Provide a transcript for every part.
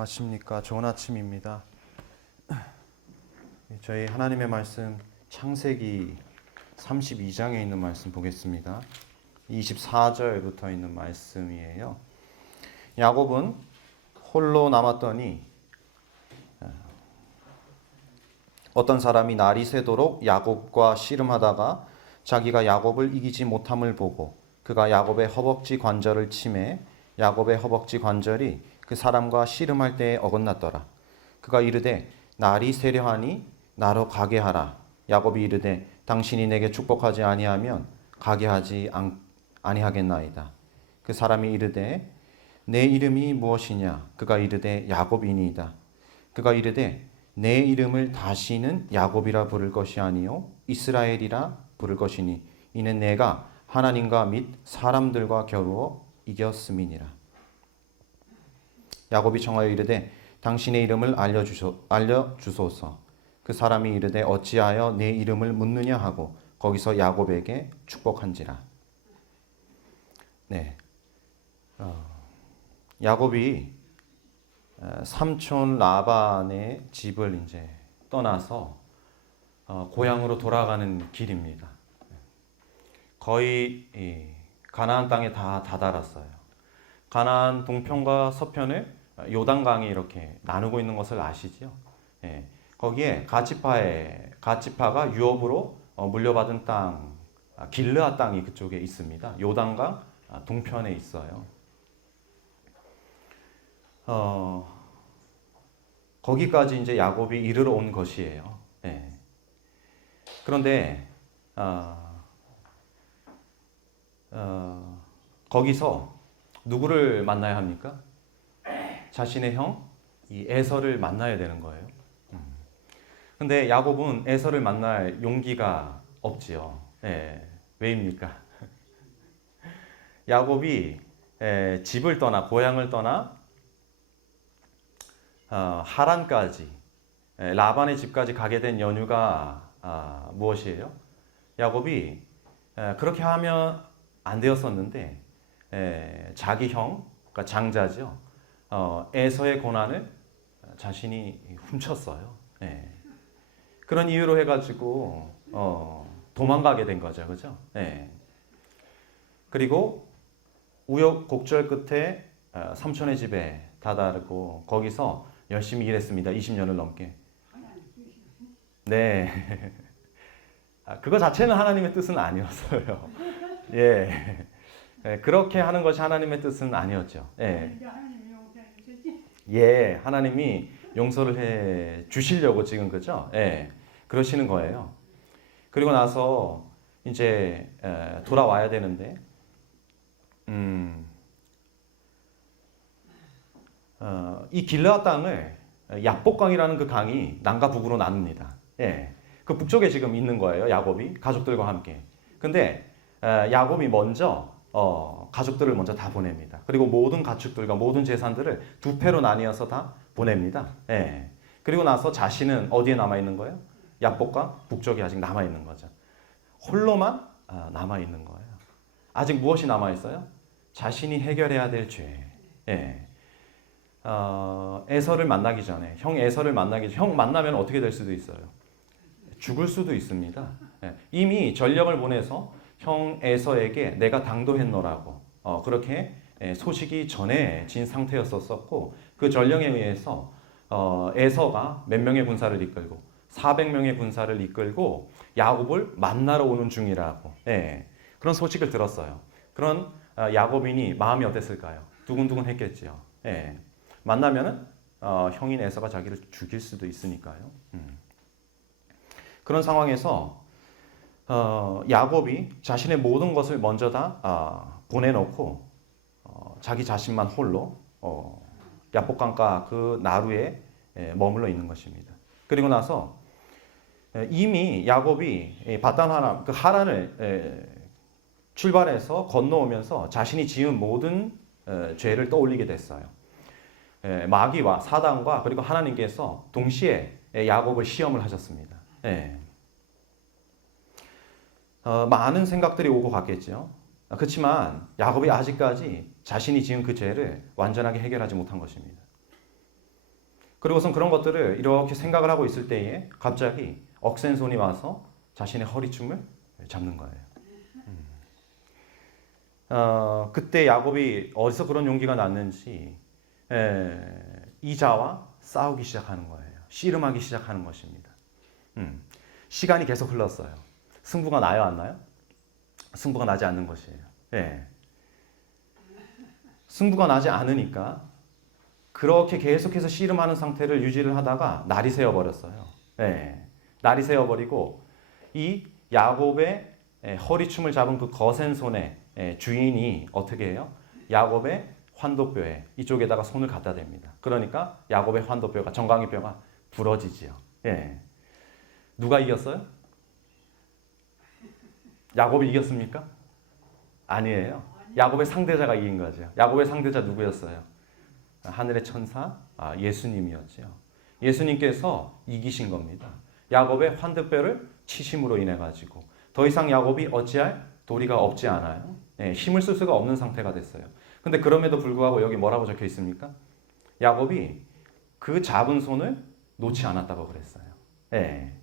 안녕하십니까. 좋은 아침입니다. 저희 하나님의 말씀 창세기 32장에 있는 말씀 보겠습니다. 24절부터 있는 말씀이에요. 야곱은 홀로 남았더니 어떤 사람이 날이 새도록 야곱과 씨름하다가 자기가 야곱을 이기지 못함을 보고 그가 야곱의 허벅지 관절을 치매 야곱의 허벅지 관절이 그 사람과 씨름할 때에 어긋났더라. 그가 이르되 날이 새려하니 나로 가게 하라. 야곱이 이르되 당신이 내게 축복하지 아니하면 가게 하지 아니하겠나이다. 그 사람이 이르되 내 이름이 무엇이냐? 그가 이르되 야곱이니이다. 그가 이르되 내 이름을 다시는 야곱이라 부를 것이 아니요 이스라엘이라 부를 것이니 이는 내가 하나님과 및 사람들과 겨루어 이겼음이니라. 야곱이 청하여 이르되 당신의 이름을 알려주소서. 그 사람이 이르되 어찌하여 내 이름을 묻느냐 하고 거기서 야곱에게 축복한지라. 네, 야곱이 삼촌 라반의 집을 이제 떠나서 고향으로 돌아가는 길입니다. 거의 가나안 땅에 다 다다랐어요. 가나안 동편과 서편을 요단강이 이렇게 나누고 있는 것을 아시죠? 예, 거기에 가치파가 유업으로 물려받은 땅, 길르앗 땅이 그쪽에 있습니다. 요단강 동편에 있어요. 거기까지 이제 야곱이 이르러 온 것이에요. 예. 그런데 거기서 누구를 만나야 합니까? 자신의 형, 이 에서를 만나야 되는 거예요. 근데 야곱은 에서를 만날 용기가 없지요. 예, 왜입니까? 야곱이 집을 떠나 고향을 떠나 하란까지 라반의 집까지 가게 된 연유가 무엇이에요? 야곱이 그렇게 하면 안 되었었는데 자기 형, 그러니까 장자죠. 에서의 고난을 자신이 훔쳤어요. 그런 이유로 해가지고 도망가게 된 거죠, 그죠? 그리고 우여곡절 끝에 삼촌의 집에 다다르고 거기서 열심히 일했습니다. 20년을 넘게. 네. 그거 자체는 하나님의 뜻은 아니었어요. 예. 그렇게 하는 것이 하나님의 뜻은 아니었죠. 예, 하나님이 용서를 해 주시려고 지금 그죠? 예, 그러시는 거예요. 그리고 나서 이제 돌아와야 되는데, 이 길르앗 땅을 야복강이라는 그 강이 남과 북으로 나눕니다. 예, 그 북쪽에 지금 있는 거예요. 야곱이 가족들과 함께. 근데 야곱이 먼저 가족들을 먼저 다 보냅니다. 그리고 모든 가축들과 모든 재산들을 두 패로 나뉘어서 다 보냅니다. 예. 그리고 나서 자신은 어디에 남아 있는 거예요? 야복강 북쪽에 아직 남아 있는 거죠. 홀로만 남아 있는 거예요. 아직 무엇이 남아 있어요? 자신이 해결해야 될 죄. 예. 에서를 만나기 전에 형 에서를 만나기 전에 형 만나면 어떻게 될 수도 있어요? 죽을 수도 있습니다. 예. 이미 전령을 보내서 형 에서에게 내가 당도했노라고 그렇게 소식이 전해진 상태였었고 그 전령에 의해서 에서가 몇 명의 군사를 이끌고 400명의 군사를 이끌고 야곱을 만나러 오는 중이라고 그런 소식을 들었어요. 그런 야곱인이 마음이 어땠을까요? 두근두근 했겠지요. 만나면은 형인 에서가 자기를 죽일 수도 있으니까요. 그런 상황에서 야곱이 자신의 모든 것을 먼저 다 보내놓고 자기 자신만 홀로 야복강가 그 나루에 머물러 있는 것입니다. 그리고 나서 이미 야곱이 바단 그 하란을 출발해서 건너오면서 자신이 지은 모든 죄를 떠올리게 됐어요. 마귀와 사단과 그리고 하나님께서 동시에 야곱을 시험을 하셨습니다. 많은 생각들이 오고 갔겠죠. 그렇지만 야곱이 아직까지 자신이 지은 그 죄를 완전하게 해결하지 못한 것입니다. 그리고선 그런 것들을 이렇게 생각을 하고 있을 때에 갑자기 억센 손이 와서 자신의 허리춤을 잡는 거예요. 그때 야곱이 어디서 그런 용기가 났는지 이자와 싸우기 시작하는 거예요. 씨름하기 시작하는 것입니다. 시간이 계속 흘렀어요. 승부가 나요, 안 나요? 승부가 나지 않는 것이에요. 예. 승부가 나지 않으니까 그렇게 계속해서 씨름하는 상태를 유지를 하다가 날이 새어버렸어요. 예. 날이 새어버리고 이 야곱의 허리춤을 잡은 그 거센 손의 주인이 어떻게 해요? 야곱의 환도뼈에 이쪽에다가 손을 갖다 댑니다. 그러니까 야곱의 환도뼈가 정강이뼈가 부러지지요. 예. 누가 이겼어요? 야곱이 이겼습니까? 아니에요. 야곱의 상대자가 이긴 거죠. 야곱의 상대자 누구였어요? 하늘의 천사 예수님이었죠. 예수님께서 이기신 겁니다. 야곱의 환도뼈를 치심으로 인해 가지고 더 이상 야곱이 어찌할 도리가 없지 않아요. 힘을 쓸 수가 없는 상태가 됐어요. 근데 그럼에도 불구하고 여기 뭐라고 적혀 있습니까? 야곱이 그 잡은 손을 놓지 않았다고 그랬어요. 예.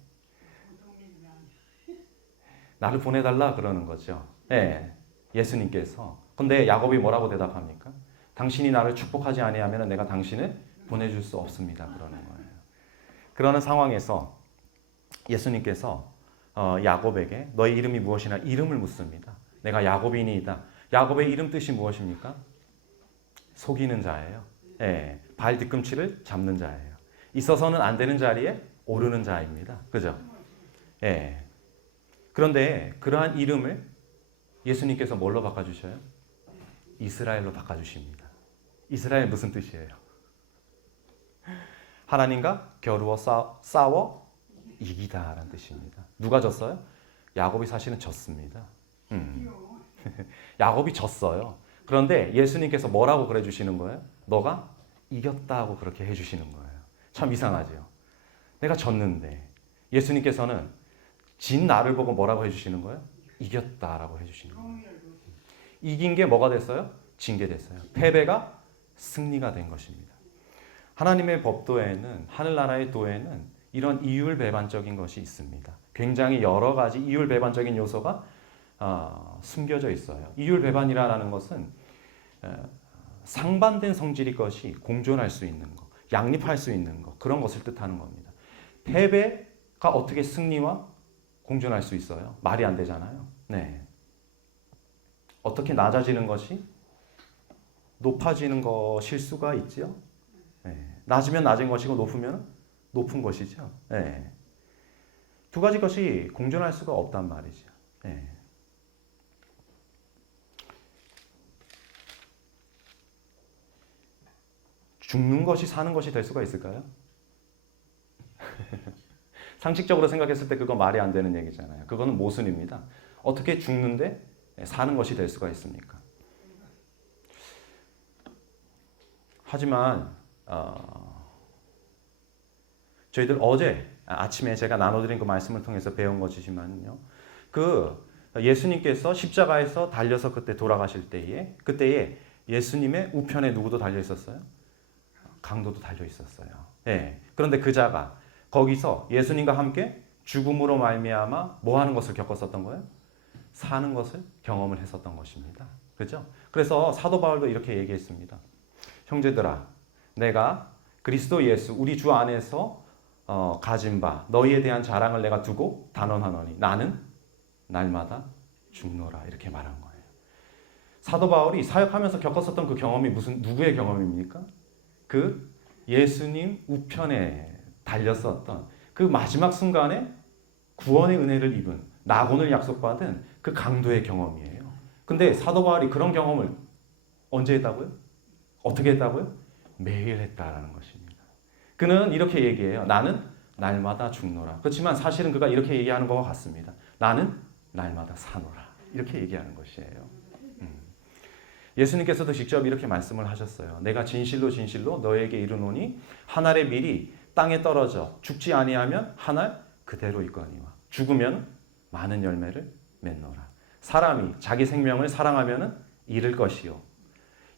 나를 보내달라 그러는 거죠. 예. 예수님께서. 근데 야곱이 뭐라고 대답합니까? 당신이 나를 축복하지 아니하면 내가 당신을 보내줄 수 없습니다. 그러는 거예요. 그러는 상황에서 예수님께서 야곱에게 너의 이름이 무엇이냐 이름을 묻습니다. 내가 야곱이니이다. 야곱의 이름 뜻이 무엇입니까? 속이는 자예요. 예, 발 뒤꿈치를 잡는 자예요. 있어서는 안 되는 자리에 오르는 자입니다. 그죠? 예. 그런데 그러한 이름을 예수님께서 뭘로 바꿔주셔요? 이스라엘로 바꿔주십니다. 이스라엘 무슨 뜻이에요? 하나님과 겨루어 싸워 이기다라는 뜻입니다. 누가 졌어요? 야곱이 사실은 졌습니다. 야곱이 졌어요. 그런데 예수님께서 뭐라고 그래 주시는 거예요? 너가 이겼다고 그렇게 해주시는 거예요. 참 이상하죠. 내가 졌는데 예수님께서는 진 나를 보고 뭐라고 해주시는 거예요? 이겼다라고 해주시는 거예요. 이긴 게 뭐가 됐어요? 진 게 됐어요. 패배가 승리가 된 것입니다. 하나님의 법도에는 하늘나라의 도에는 이런 이율배반적인 것이 있습니다. 굉장히 여러 가지 이율배반적인 요소가 숨겨져 있어요. 이율배반이라는 것은 상반된 성질의 것이 공존할 수 있는 것, 양립할 수 있는 것, 그런 것을 뜻하는 겁니다. 패배가 어떻게 승리와 공존할 수 있어요? 말이 안 되잖아요. 네. 어떻게 낮아지는 것이 높아지는 것일 수가 있지요? 네. 낮으면 낮은 것이고 높으면 높은 것이죠. 네. 두 가지 것이 공존할 수가 없단 말이죠. 네. 죽는 것이 사는 것이 될 수가 있을까요? 상식적으로 생각했을 때 그건 말이 안 되는 얘기잖아요. 그거는 모순입니다. 어떻게 죽는데 사는 것이 될 수가 있습니까? 하지만 저희들 어제 아침에 제가 나눠드린 그 말씀을 통해서 배운 것이지만요. 그 예수님께서 십자가에서 달려서 그때 돌아가실 때에 그때에 예수님의 우편에 누구도 달려 있었어요? 강도도 달려 있었어요. 네. 그런데 그 자가 거기서 예수님과 함께 죽음으로 말미암아 뭐 하는 것을 겪었었던 거예요? 사는 것을 경험을 했었던 것입니다. 그렇죠? 그래서 사도 바울도 이렇게 얘기했습니다. 형제들아, 내가 그리스도 예수 우리 주 안에서 가진 바 너희에 대한 자랑을 내가 두고 단언하노니 나는 날마다 죽노라 이렇게 말한 거예요. 사도 바울이 사역하면서 겪었었던 그 경험이 누구의 경험입니까? 그 예수님 우편에 달렸었던 그 마지막 순간에 구원의 은혜를 입은 낙원을 약속받은 그 강도의 경험이에요. 근데 사도 바울이 그런 경험을 언제 했다고요? 어떻게 했다고요? 매일 했다라는 것입니다. 그는 이렇게 얘기해요. 나는 날마다 죽노라. 그렇지만 사실은 그가 이렇게 얘기하는 것과 같습니다. 나는 날마다 사노라. 이렇게 얘기하는 것이에요. 예수님께서도 직접 이렇게 말씀을 하셨어요. 내가 진실로 진실로 너에게 이르노니 한 알의 밀이 땅에 떨어져 죽지 아니하면 한 알 그대로 있거니와 죽으면 많은 열매를 맺노라. 사람이 자기 생명을 사랑하면 잃을 것이요.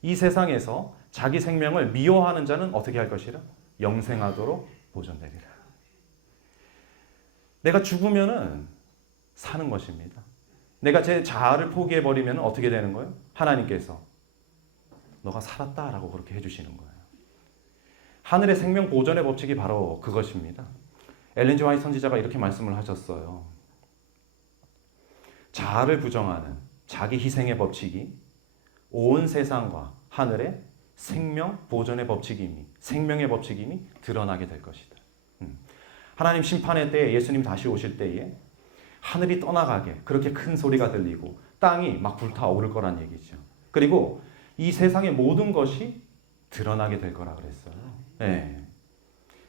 이 세상에서 자기 생명을 미워하는 자는 어떻게 할 것이라? 영생하도록 보존되리라. 내가 죽으면은 사는 것입니다. 내가 제 자아를 포기해버리면 어떻게 되는 거예요? 하나님께서 너가 살았다라고 그렇게 해주시는 거예요. 하늘의 생명 보존의 법칙이 바로 그것입니다. 엘렌 G 화이트 선지자가 이렇게 말씀을 하셨어요. 자아를 부정하는 자기 희생의 법칙이 온 세상과 하늘의 생명 보존의 법칙임이, 생명의 법칙임이 드러나게 될 것이다. 하나님 심판의 때에 예수님 다시 오실 때에 하늘이 떠나가게 그렇게 큰 소리가 들리고 땅이 막 불타오를 거란 얘기죠. 그리고 이 세상의 모든 것이 드러나게 될 거라 그랬어요. 네.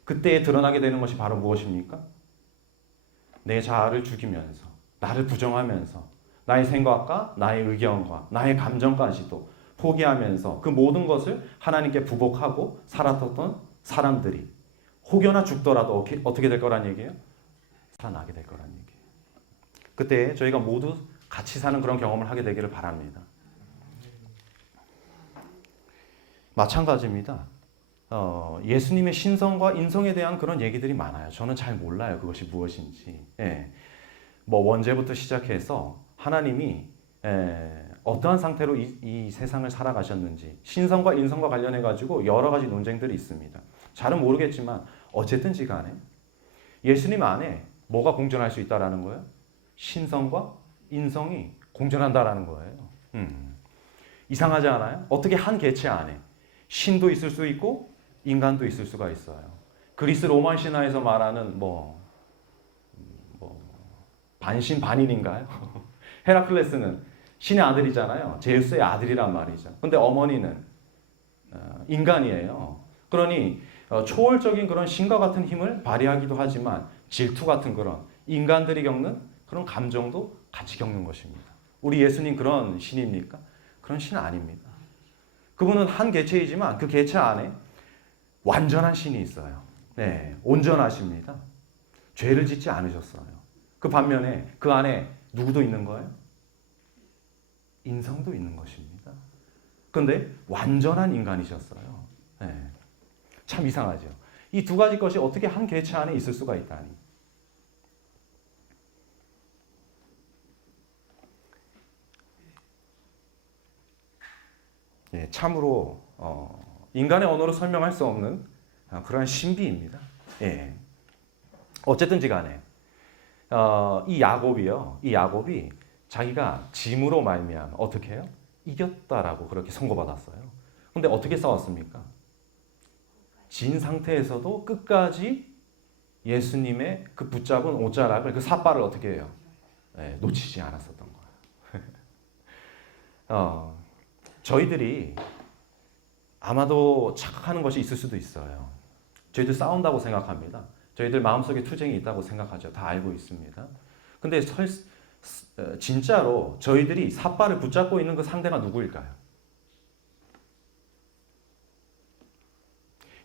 그때 드러나게 되는 것이 바로 무엇입니까? 내 자아를 죽이면서, 나를 부정하면서, 나의 생각과 나의 의견과 나의 감정까지도 포기하면서 그 모든 것을 하나님께 부복하고 살았던 사람들이 혹여나 죽더라도 어떻게 될 거란 얘기예요? 살아나게 될 거란 얘기예요. 그때 저희가 모두 같이 사는 그런 경험을 하게 되기를 바랍니다. 마찬가지입니다. 예수님의 신성과 인성에 대한 그런 얘기들이 많아요. 저는 잘 몰라요. 그것이 무엇인지. 예. 뭐 원죄부터 시작해서 하나님이 어떠한 상태로 이 세상을 살아가셨는지 신성과 인성과 관련해 가지고 여러 가지 논쟁들이 있습니다. 잘은 모르겠지만 어쨌든지 간에 예수님 안에 뭐가 공존할 수 있다라는 거예요? 신성과 인성이 공존한다라는 거예요. 이상하지 않아요? 어떻게 한 개체 안에 신도 있을 수 있고 인간도 있을 수가 있어요. 그리스 로마 신화에서 말하는 반신반인인가요? 헤라클레스는 신의 아들이잖아요. 제우스의 아들이란 말이죠. 근데 어머니는 인간이에요. 그러니 초월적인 그런 신과 같은 힘을 발휘하기도 하지만 질투 같은 그런 인간들이 겪는 그런 감정도 같이 겪는 것입니다. 우리 예수님 그런 신입니까? 그런 신은 아닙니다. 그분은 한 개체이지만 그 개체 안에 완전한 신이 있어요. 네, 온전하십니다. 죄를 짓지 않으셨어요. 그 반면에 그 안에 누구도 있는 거예요? 인성도 있는 것입니다. 그런데 완전한 인간이셨어요. 네. 참 이상하죠. 이 두 가지 것이 어떻게 한 개체 안에 있을 수가 있다니. 예, 참으로 인간의 언어로 설명할 수 없는 그런 신비입니다. 예. 어쨌든지 간에 이 야곱이 자기가 짐으로 말미암아 어떻게 해요? 이겼다라고 그렇게 선고받았어요. 근데 어떻게 싸웠습니까? 진 상태에서도 끝까지 예수님의 그 붙잡은 옷자락을, 그 삿발을 어떻게 해요? 네, 놓치지 않았었던 거예요. 저희들이 아마도 착각하는 것이 있을 수도 있어요. 저희들 싸운다고 생각합니다. 저희들 마음속에 투쟁이 있다고 생각하죠. 다 알고 있습니다. 근데 진짜로 저희들이 삿발을 붙잡고 있는 그 상대가 누구일까요?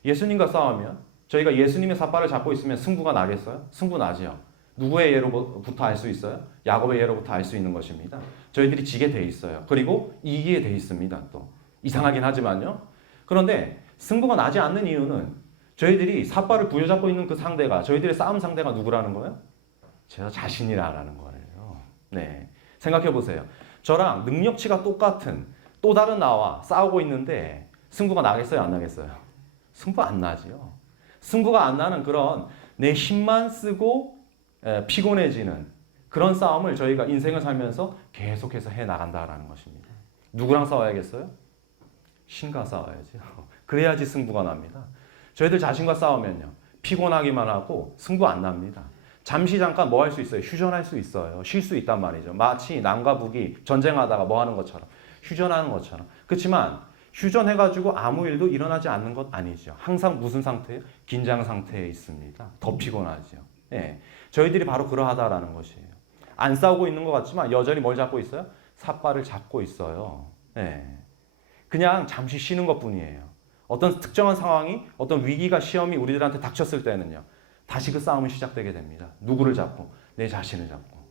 예수님과 싸우면 저희가 예수님의 삿발을 잡고 있으면 승부가 나겠어요? 승부 나지요. 누구의 예로부터 알 수 있어요? 야곱의 예로부터 알 수 있는 것입니다. 저희들이 지게 돼 있어요. 그리고 이기게 돼 있습니다. 또 이상하긴 하지만요. 그런데 승부가 나지 않는 이유는 저희들이 삿발을 부여잡고 있는 그 상대가, 저희들의 싸움 상대가 누구라는 거예요? 저 자신이라는 거예요. 네, 생각해 보세요. 저랑 능력치가 똑같은 또 다른 나와 싸우고 있는데 승부가 나겠어요? 안 나겠어요? 승부 안 나지요. 승부가 안 나는 그런 내 힘만 쓰고 피곤해지는 그런 싸움을 저희가 인생을 살면서 계속해서 해나간다라는 것입니다. 누구랑 싸워야겠어요? 신과 싸워야죠. 그래야지 승부가 납니다. 저희들 자신과 싸우면요, 피곤하기만 하고 승부 안 납니다. 잠시 잠깐 뭐 할 수 있어요? 휴전할 수 있어요. 쉴 수 있단 말이죠. 마치 남과 북이 전쟁하다가 뭐 하는 것처럼, 휴전하는 것처럼. 그렇지만 휴전해가지고 아무 일도 일어나지 않는 것 아니죠. 항상 무슨 상태예요? 긴장 상태에 있습니다. 더 피곤하죠. 예. 저희들이 바로 그러하다라는 것이에요. 안 싸우고 있는 것 같지만 여전히 뭘 잡고 있어요? 삿발을 잡고 있어요. 예. 그냥 잠시 쉬는 것 뿐이에요. 어떤 특정한 상황이, 어떤 위기가, 시험이 우리들한테 닥쳤을 때는요, 다시 그 싸움이 시작되게 됩니다. 누구를 잡고? 내 자신을 잡고.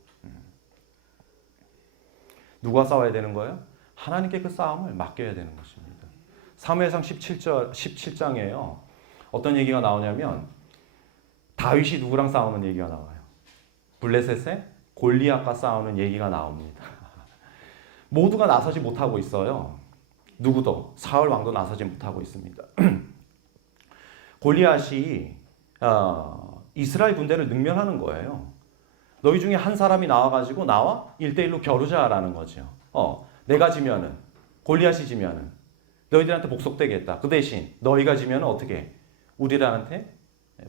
누가 싸워야 되는 거예요? 하나님께 그 싸움을 맡겨야 되는 것입니다. 사무엘상 17장에요. 어떤 얘기가 나오냐면 다윗이 누구랑 싸우는 얘기가 나와요. 블레셋의 골리앗과 싸우는 얘기가 나옵니다. 모두가 나서지 못하고 있어요. 누구도 사울 왕도 나서지 못하고 있습니다. 골리앗이 이스라엘 군대를 능멸하는 거예요. 너희 중에 한 사람이 나와가지고 나와 1대1로 겨루자라는 거죠. 내가 지면은 골리앗이 지면은 너희들한테 복속되겠다. 그 대신 너희가 지면은 어떻게 우리들한테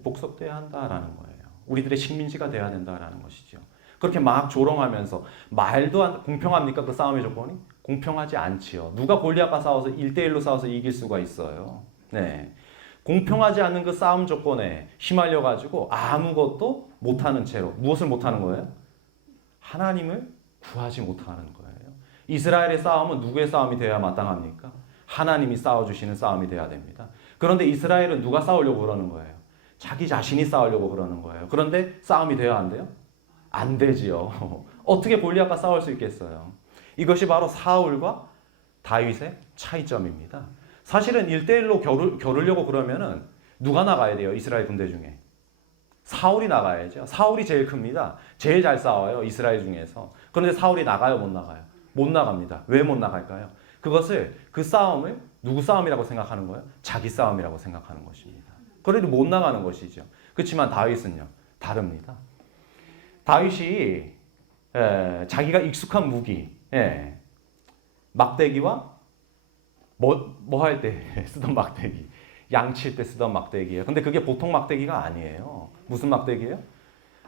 복속돼야 한다라는 거예요. 우리들의 식민지가 돼야 된다라는 것이죠. 그렇게 막 조롱하면서 말도 안 공평합니까? 그 싸움의 조건이? 공평하지 않지요. 누가 골리앗과 싸워서 1대1로 싸워서 이길 수가 있어요. 네. 공평하지 않는 그 싸움 조건에 휘말려 가지고 아무것도 못하는 채로 무엇을 못하는 거예요? 하나님을 구하지 못하는 거예요. 이스라엘의 싸움은 누구의 싸움이 되어야 마땅합니까? 하나님이 싸워주시는 싸움이 돼야 됩니다. 그런데 이스라엘은 누가 싸우려고 그러는 거예요? 자기 자신이 싸우려고 그러는 거예요. 그런데 싸움이 돼야 안 돼요? 안 되지요. 어떻게 골리앗과 싸울 수 있겠어요? 이것이 바로 사울과 다윗의 차이점입니다. 사실은 1대1로 겨루려고 그러면은 누가 나가야 돼요? 이스라엘 군대 중에. 사울이 나가야죠. 사울이 제일 큽니다. 제일 잘 싸워요. 이스라엘 중에서. 그런데 사울이 나가요? 못 나가요? 못 나갑니다. 왜 못 나갈까요? 그 싸움을 누구 싸움이라고 생각하는 거예요? 자기 싸움이라고 생각하는 것입니다. 그래도 못 나가는 것이죠. 그렇지만 다윗은요. 다릅니다. 다윗이 자기가 익숙한 무기, 막대기와 뭐 할 때 쓰던 막대기, 양칠 때 쓰던 막대기예요. 근데 그게 보통 막대기가 아니에요. 무슨 막대기예요?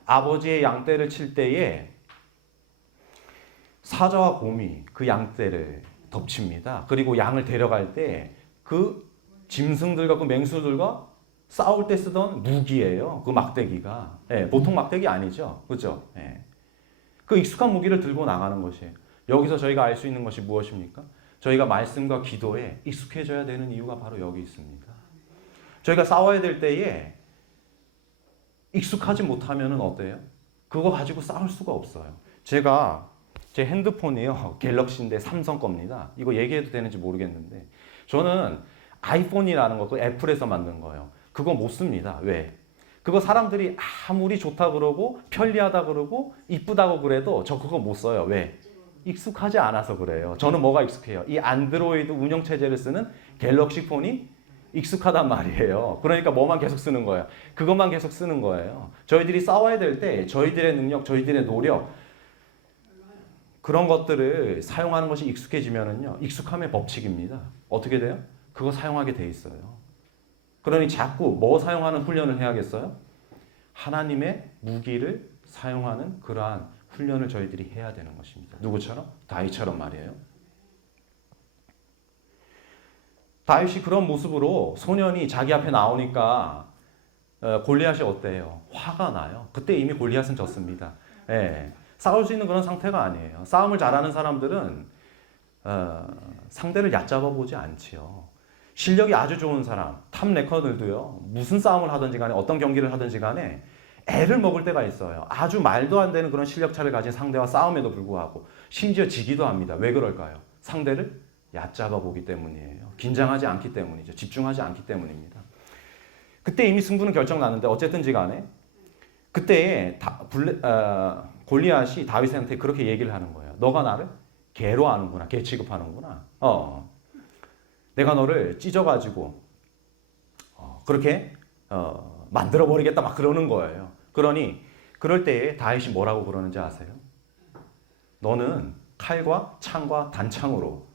아버지의 양떼를 칠 때에 사자와 곰이 그 양떼를 덮칩니다. 그리고 양을 데려갈 때 그 짐승들과 그 맹수들과 싸울 때 쓰던 무기예요. 그 막대기가. 보통 막대기 아니죠. 그렇죠? 그 익숙한 무기를 들고 나가는 것이에요. 여기서 저희가 알 수 있는 것이 무엇입니까? 저희가 말씀과 기도에 익숙해져야 되는 이유가 바로 여기 있습니다. 저희가 싸워야 될 때에 익숙하지 못하면 어때요? 그거 가지고 싸울 수가 없어요. 제가 제 핸드폰이요. 갤럭시인데 삼성 겁니다. 이거 얘기해도 되는지 모르겠는데 저는 아이폰이라는 거, 그 애플에서 만든 거예요. 그거 못 씁니다. 왜? 그거 사람들이 아무리 좋다 그러고 편리하다 그러고 이쁘다고 그래도 저 그거 못 써요. 왜? 익숙하지 않아서 그래요. 저는 뭐가 익숙해요? 이 안드로이드 운영체제를 쓰는 갤럭시 폰이 익숙하단 말이에요. 그러니까 뭐만 계속 쓰는 거예요. 그것만 계속 쓰는 거예요. 저희들이 싸워야 될 때 저희들의 능력, 저희들의 노력 그런 것들을 사용하는 것이 익숙해지면은요. 익숙함의 법칙입니다. 어떻게 돼요? 그거 사용하게 돼 있어요. 그러니 자꾸 뭐 사용하는 훈련을 해야겠어요? 하나님의 무기를 사용하는 그러한 훈련을 저희들이 해야 되는 것입니다. 누구처럼? 다윗처럼 말이에요. 다윗이 그런 모습으로 소년이 자기 앞에 나오니까 골리앗이 어때요? 화가 나요. 그때 이미 골리앗은 졌습니다. 싸울 수 있는 그런 상태가 아니에요. 싸움을 잘하는 사람들은 상대를 얕잡아 보지 않지요. 실력이 아주 좋은 사람, 탑 래커들도요. 무슨 싸움을 하든지 간에 어떤 경기를 하든지 간에 애를 먹을 때가 있어요. 아주 말도 안 되는 그런 실력차를 가진 상대와 싸움에도 불구하고 심지어 지기도 합니다. 왜 그럴까요? 상대를 얕잡아 보기 때문이에요. 긴장하지 않기 때문이죠. 집중하지 않기 때문입니다. 그때 이미 승부는 결정났는데 어쨌든지 간에 그때 골리앗이 다윗한테 그렇게 얘기를 하는 거예요. 너가 나를 개로 아는구나. 개 취급하는구나. 내가 너를 찢어가지고 그렇게 만들어버리겠다 막 그러는 거예요. 그러니 그럴 때에 다윗이 뭐라고 그러는지 아세요? 너는 칼과 창과 단창으로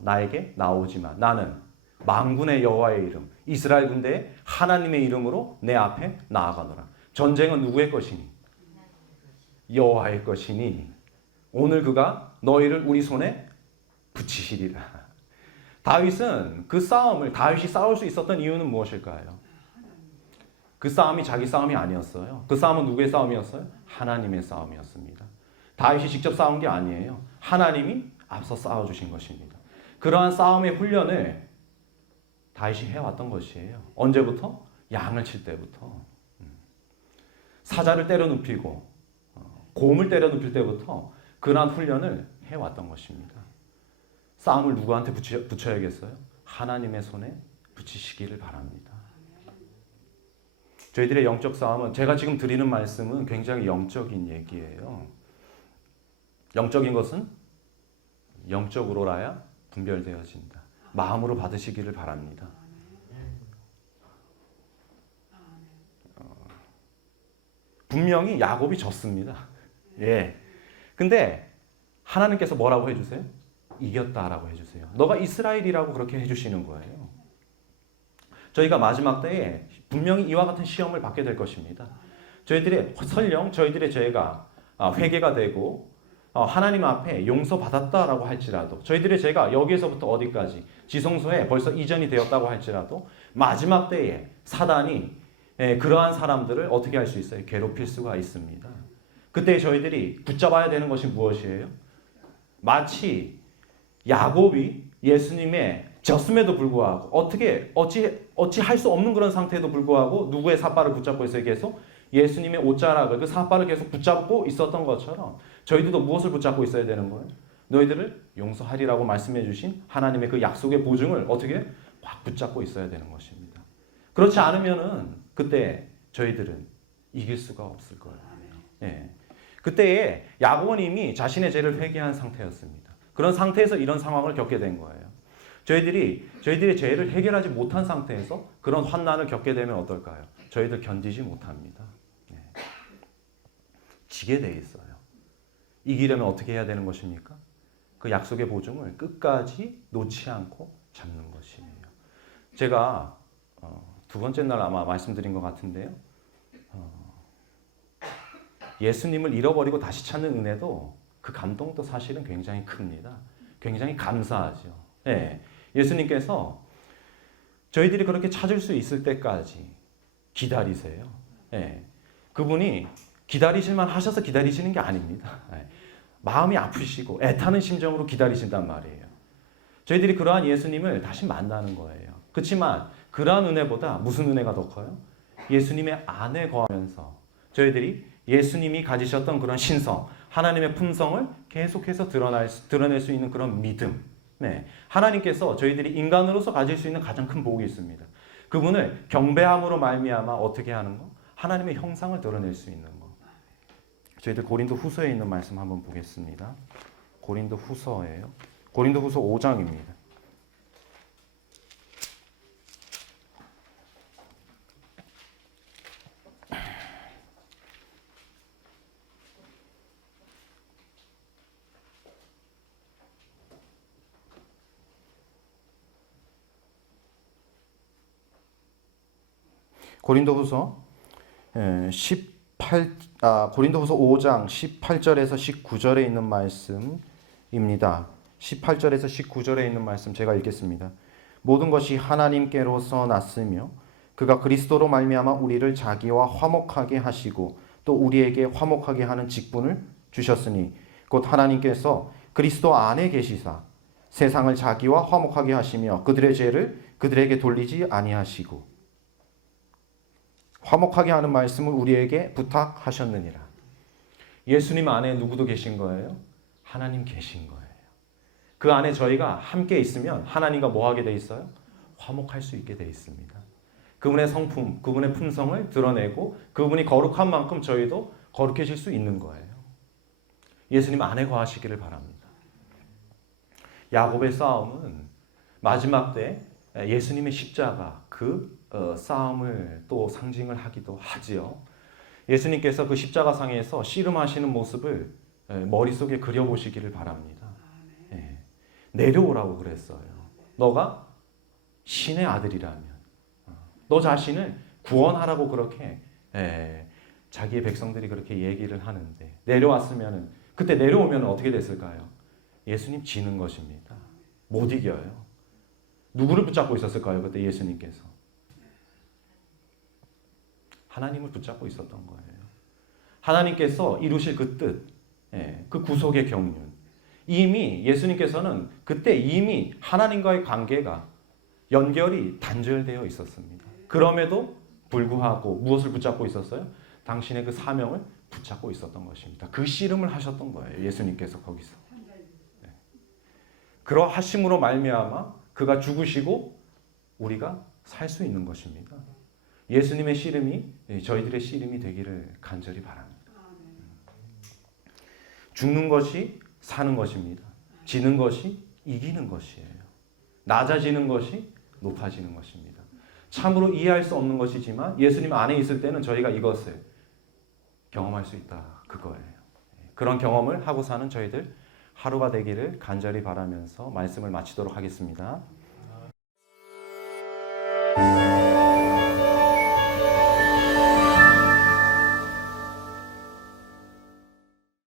나에게 나오지만 나는 만군의 여호와의 이름 이스라엘 군대의 하나님의 이름으로 내 앞에 나아가노라. 전쟁은 누구의 것이니? 여호와의 것이니 오늘 그가 너희를 우리 손에 붙이시리라. 다윗은 다윗이 싸울 수 있었던 이유는 무엇일까요? 그 싸움이 자기 싸움이 아니었어요. 그 싸움은 누구의 싸움이었어요? 하나님의 싸움이었습니다. 다윗이 직접 싸운 게 아니에요. 하나님이 앞서 싸워주신 것입니다. 그러한 싸움의 훈련을 다윗이 해왔던 것이에요. 언제부터? 양을 칠 때부터. 사자를 때려 눕히고 곰을 때려 눕힐 때부터 그러한 훈련을 해왔던 것입니다. 싸움을 누구한테 붙여야겠어요? 하나님의 손에 붙이시기를 바랍니다. 저희들의 영적 싸움은 제가 지금 드리는 말씀은 굉장히 영적인 얘기예요. 영적인 것은 영적으로라야 분별되어진다. 마음으로 받으시기를 바랍니다. 분명히 야곱이 졌습니다. 예. 근데 하나님께서 뭐라고 해주세요? 이겼다라고 해주세요. 너가 이스라엘이라고 그렇게 해주시는 거예요. 저희가 마지막 때에 분명히 이와 같은 시험을 받게 될 것입니다. 저희들의 설령 저희들의 죄가 회개가 되고 하나님 앞에 용서받았다라고 할지라도 저희들의 죄가 여기에서부터 어디까지 지성소에 벌써 이전이 되었다고 할지라도 마지막 때에 사단이 그러한 사람들을 어떻게 할 수 있어요? 괴롭힐 수가 있습니다. 그때 저희들이 붙잡아야 되는 것이 무엇이에요? 마치 야곱이 예수님의 졌음에도 불구하고 어찌 할 수 없는 그런 상태에도 불구하고 누구의 삿발을 붙잡고 있어요? 계속 예수님의 옷자락을 그 삿발을 계속 붙잡고 있었던 것처럼 저희들도 무엇을 붙잡고 있어야 되는 거예요? 너희들을 용서하리라고 말씀해 주신 하나님의 그 약속의 보증을 어떻게 확 붙잡고 있어야 되는 것입니다. 그렇지 않으면은 그때 저희들은 이길 수가 없을 거예요. 예. 그때에 야곱은 이미 자신의 죄를 회개한 상태였습니다. 그런 상태에서 이런 상황을 겪게 된 거예요. 저희들의 죄를 해결하지 못한 상태에서 그런 환난을 겪게 되면 어떨까요? 저희들 견디지 못합니다. 예. 지게 돼 있어요. 이기려면 어떻게 해야 되는 것입니까? 그 약속의 보증을 끝까지 놓지 않고 잡는 것이에요. 제가 두 번째 날 아마 말씀드린 것 같은데요. 예수님을 잃어버리고 다시 찾는 은혜도 그 감동도 사실은 굉장히 큽니다. 굉장히 감사하죠. 예. 예수님께서 저희들이 그렇게 찾을 수 있을 때까지 기다리세요. 예. 그분이 기다리실만 하셔서 기다리시는 게 아닙니다. 예. 마음이 아프시고 애타는 심정으로 기다리신단 말이에요. 저희들이 그러한 예수님을 다시 만나는 거예요. 그렇지만 그러한 은혜보다 무슨 은혜가 더 커요? 예수님의 안에 거하면서 저희들이 예수님이 가지셨던 그런 신성, 하나님의 품성을 계속해서 드러낼 수 있는 그런 믿음. 네. 하나님께서 저희들이 인간으로서 가질 수 있는 가장 큰 복이 있습니다. 그분을 경배함으로 말미암아 어떻게 하는 거? 하나님의 형상을 드러낼 수 있는 거. 저희들 고린도 후서에 있는 말씀 한번 보겠습니다. 고린도 후서예요. 고린도 후서 5장입니다. 고린도후서 5장 18절에서 19절에 있는 말씀입니다. 18절에서 19절에 있는 말씀 제가 읽겠습니다. 모든 것이 하나님께로서 났으며 그가 그리스도로 말미암아 우리를 자기와 화목하게 하시고 또 우리에게 화목하게 하는 직분을 주셨으니 곧 하나님께서 그리스도 안에 계시사 세상을 자기와 화목하게 하시며 그들의 죄를 그들에게 돌리지 아니하시고 화목하게 하는 말씀을 우리에게 부탁하셨느니라. 예수님 안에 누구도 계신 거예요? 하나님 계신 거예요. 그 안에 저희가 함께 있으면 하나님과 뭐 하게 돼 있어요? 화목할 수 있게 돼 있습니다. 그분의 성품, 그분의 품성을 드러내고 그분이 거룩한 만큼 저희도 거룩해질 수 있는 거예요. 예수님 안에 거하시기를 바랍니다. 야곱의 싸움은 마지막 때 예수님의 십자가 그 싸움을 또 상징을 하기도 하지요. 예수님께서 그 십자가상에서 씨름하시는 모습을 머릿속에 그려보시기를 바랍니다. 예. 내려오라고 그랬어요. 너가 신의 아들이라면 너 자신을 구원하라고 그렇게 자기의 백성들이 그렇게 얘기를 하는데 내려왔으면 그때 내려오면 어떻게 됐을까요? 예수님 지는 것입니다. 못 이겨요. 누구를 붙잡고 있었을까요? 그때 예수님께서 하나님을 붙잡고 있었던 거예요. 하나님께서 이루실 그 뜻, 그 구속의 경륜. 이미 예수님께서는 그때 이미 하나님과의 관계가 연결이 단절되어 있었습니다. 그럼에도 불구하고 무엇을 붙잡고 있었어요? 당신의 그 사명을 붙잡고 있었던 것입니다. 그 씨름을 하셨던 거예요. 예수님께서 거기서. 그러하심으로 말미암아 그가 죽으시고 우리가 살 수 있는 것입니다. 예수님의 씨름이 저희들의 씨름이 되기를 간절히 바랍니다. 죽는 것이 사는 것입니다. 지는 것이 이기는 것이에요. 낮아지는 것이 높아지는 것입니다. 참으로 이해할 수 없는 것이지만 예수님 안에 있을 때는 저희가 이것을 경험할 수 있다. 그거예요. 그런 경험을 하고 사는 저희들 하루가 되기를 간절히 바라면서 말씀을 마치도록 하겠습니다.